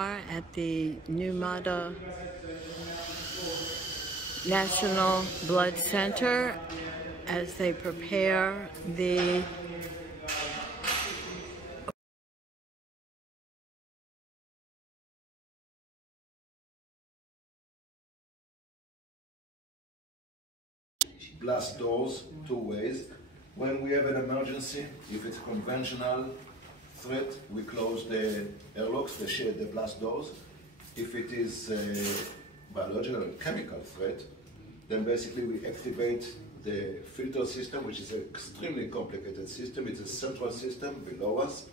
At the Numata National Blood Center as they prepare the blast doors two ways. When we have an emergency, if it's conventional threat, we close the airlocks, the blast doors. If it is a biological and chemical threat, then basically we activate the filter system, which is an extremely complicated system. It's a central system below us,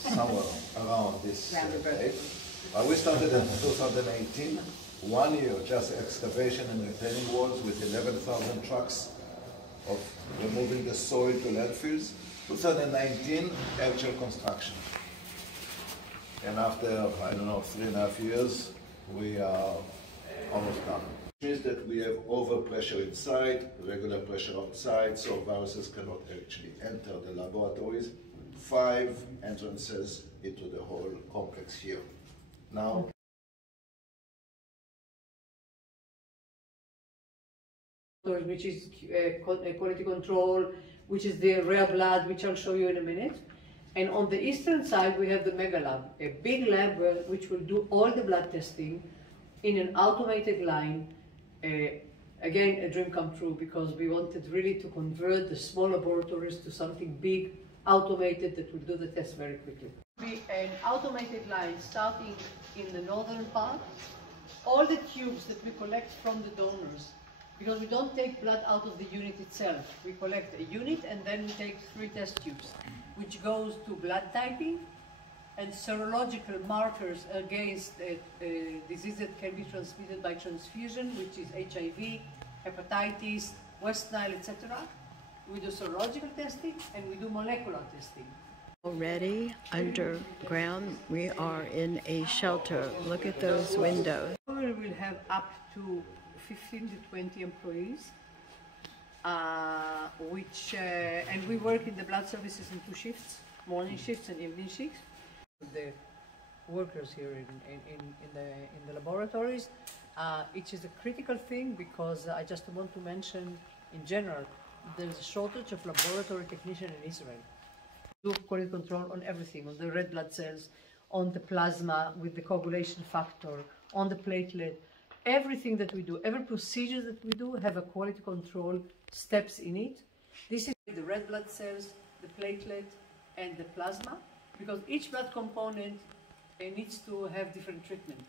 somewhere around this date. We started in 2018, 1 year just excavation and retaining walls with 11,000 trucks of removing the soil to landfills. 2019, actual construction. And after, I don't know, 3.5 years, we are almost done. It means that we have overpressure inside, regular pressure outside, so viruses cannot actually enter the laboratories. 5 entrances into the whole complex here. Now, which is quality control, which is the rare blood, which I'll show you in a minute. And on the eastern side, we have the mega lab, a big lab which will do all the blood testing in an automated line. Again, a dream come true, because we wanted really to convert the small laboratories to something big, automated, that will do the test very quickly. Be an automated line starting in the northern part. All the tubes that we collect from the donors, because we don't take blood out of the unit itself. We collect a unit and then we take 3 test tubes, which goes to blood typing and serological markers against disease that can be transmitted by transfusion, which is HIV, hepatitis, West Nile, etc. We do serological testing and we do molecular testing. already underground. We are in a shelter. Look at those windows. We will have up to 15 to 20 employees, and we work in the blood services in 2 shifts, morning shifts and evening shifts. The workers here in the laboratories, it is a critical thing, because I just want to mention in general, there's a shortage of laboratory technicians in Israel. Do quality control on everything, on the red blood cells, on the plasma with the coagulation factor, on the platelet. Everything that we do, every procedure that we do have a quality control steps in it. This is the red blood cells, the platelet, and the plasma, because each blood component needs to have different treatment.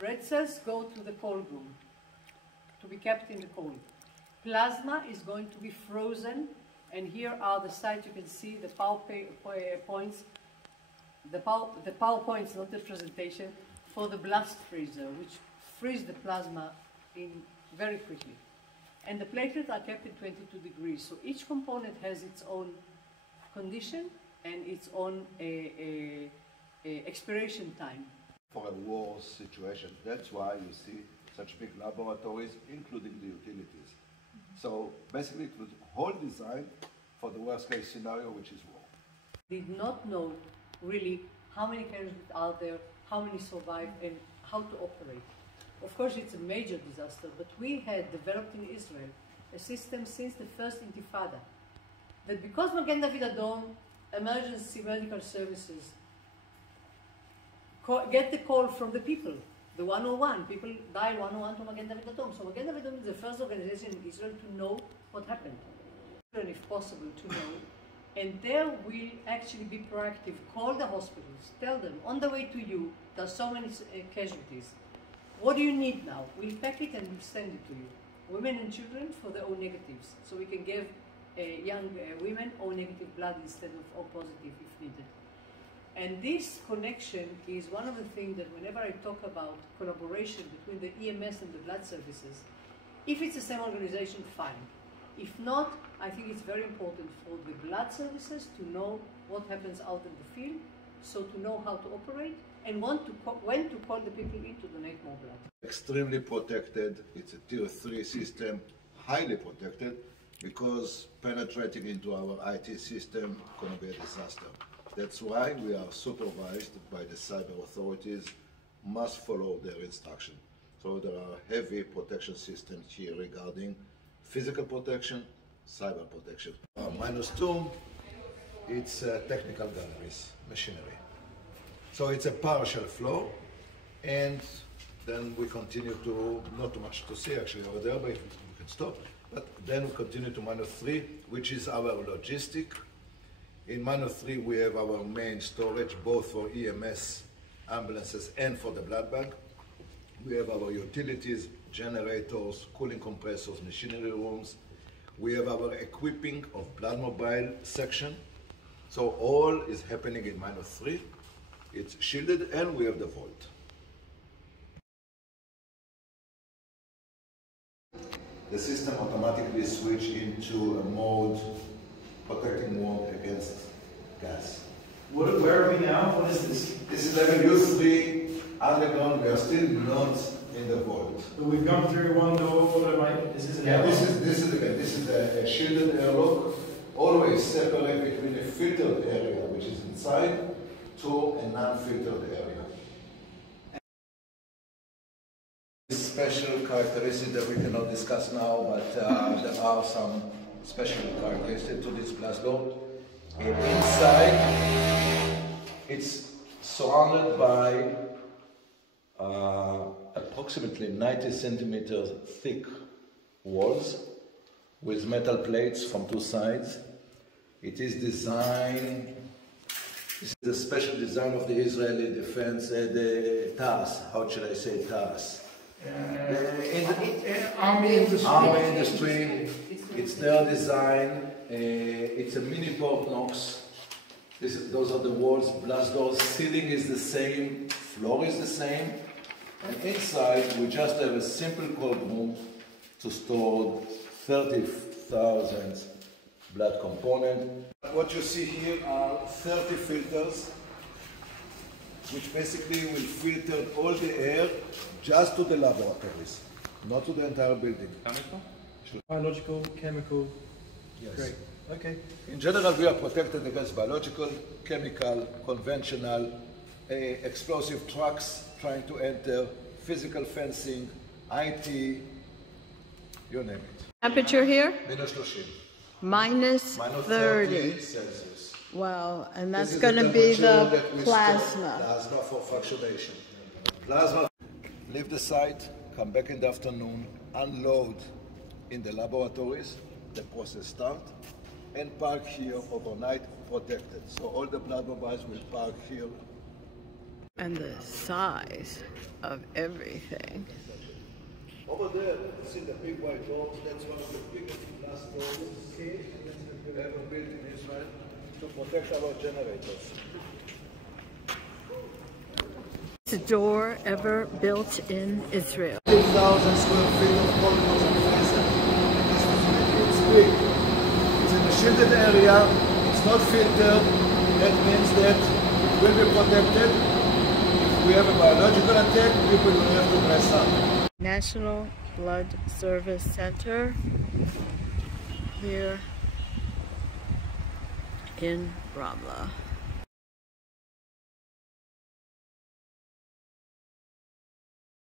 Red cells go to the cold room to be kept in the cold. Plasma is going to be frozen, and here are the sites. You can see the PowerPoints, the PowerPoints, not the presentation, for the blast freezer, which freeze the plasma in very quickly. And the platelets are kept at 22 degrees. So each component has its own condition and its own expiration time. For a war situation, that's why you see such big laboratories, including the utilities. So basically it was whole design for the worst case scenario, which is war. Did not know really how many casualties are there, how many survived, and how to operate. Of course, it's a major disaster, but we had developed in Israel a system since the first Intifada, that because Magen David Adom, emergency medical services, get the call from the people, the 101, people dial 101 to Magen David Adom. So Magen David Adom is the first organization in Israel to know what happened, and if possible to know, and there will actually be proactive, call the hospitals, tell them, on the way to you, there's so many casualties. What do you need now? We'll pack it and we'll send it to you. Women and children for their O negatives. So we can give young women O negative blood instead of O positive if needed. And this connection is one of the things that whenever I talk about collaboration between the EMS and the blood services, if it's the same organization, fine. If not, I think it's very important for the blood services to know what happens out in the field, so to know how to operate, and when to call the people in to donate more blood. Extremely protected. It's a tier 3 system, highly protected, because penetrating into our IT system is going to be a disaster. That's why we are supervised by the cyber authorities, must follow their instruction. So there are heavy protection systems here regarding physical protection, cyber protection. -2, it's technical galleries, machinery. So it's a partial flow, and then we continue to, not too much to see actually over there, but we can stop. But then we continue to -3, which is our logistic. In -3 we have our main storage, both for EMS, ambulances, and for the blood bank. We have our utilities, generators, cooling compressors, machinery rooms. We have our equipping of blood mobile section. So all is happening in -3. It's shielded, and we have the vault. The system automatically switches into a mode protecting wound against gas. Where are we now? What is this? This is level U3 underground. We are still not in the vault. So we've gone through one door. This is an airlock. This is a shielded airlock. Always separate between a filtered area, which is inside, to a non-filtered area. Special characteristics that we cannot discuss now, but there are some special characteristics to this blast door. Inside, it's surrounded by approximately 90 centimeters thick walls with metal plates from two sides. It is designed, this is the special design of the Israeli defense, the TAS, how should I say TAS? Army industry. Army industry, it's their design. It's a mini port Knox. Those are the walls, blast doors. Ceiling is the same, floor is the same. And inside, we just have a simple cold room to store 30,000 blood components. What you see here are 30 filters, which basically will filter all the air just to the laboratories, not to the entire building. Chemical? Biological, chemical. Yes. Great. Okay. In general, we are protected against biological, chemical, conventional, explosive trucks trying to enter, physical fencing, IT, you name it. Temperature here? -30. -30. Celsius. Wow, and This that's is going to be temperature the that we store plasma. Plasma for fractionation. Plasma, leave the site, come back in the afternoon, unload in the laboratories, the process start, and park here overnight protected. So all the blood mobiles will park here. And the size of everything. Over there, you see the big white doors, that's one of the biggest glass doors ever built in Israel to protect our generators. This door ever built in Israel. 8,000 square feet of corridors and plaza. It's big. It's in a shielded area. It's not filtered. That means that it will be protected. If we have a biological attack, people will have to dress up. National Blood Service Center here in Ramle.